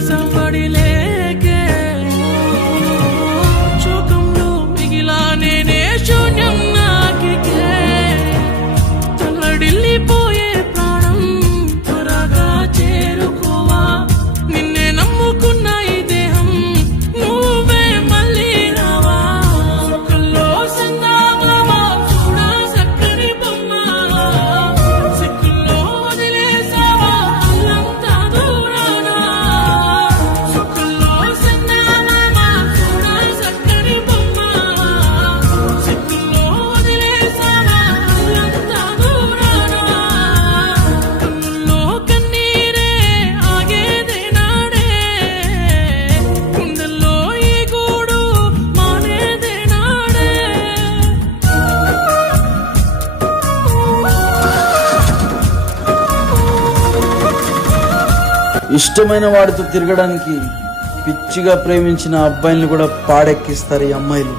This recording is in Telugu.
సంబడి లేకే శోకంలో మిగిలా నేనే శూన్యం నాకికే తల్లడిల్లిపోయే ప్రాణం త్వరగా చేరుకోవా నిన్నే నమ్ముకున్న ఈ దేహం నువ్వే మళ్ళీ రావా సుఖంలో సందామా చూడా చక్కని బొమ్మ సిక్కుల్లో వదిలేసావా అల్లంతా దూరానా సుఖంలో సందామా చూడా చక్కని బొమ్మ సిక్కుల్లో వదిలేసావా అల్లంతా దూరానా కన్నుల్లో కన్నీరే ఆగేదే నాడే గుండెల్లో ఈ గూడు మానేదే నాడే ఇష్టమైన వాడితో తిరగడానికి పిచ్చిగా ప్రేమించిన అబ్బాయిల్ని కూడా పాడెక్కిస్తారు ఈ అమ్మాయిలు.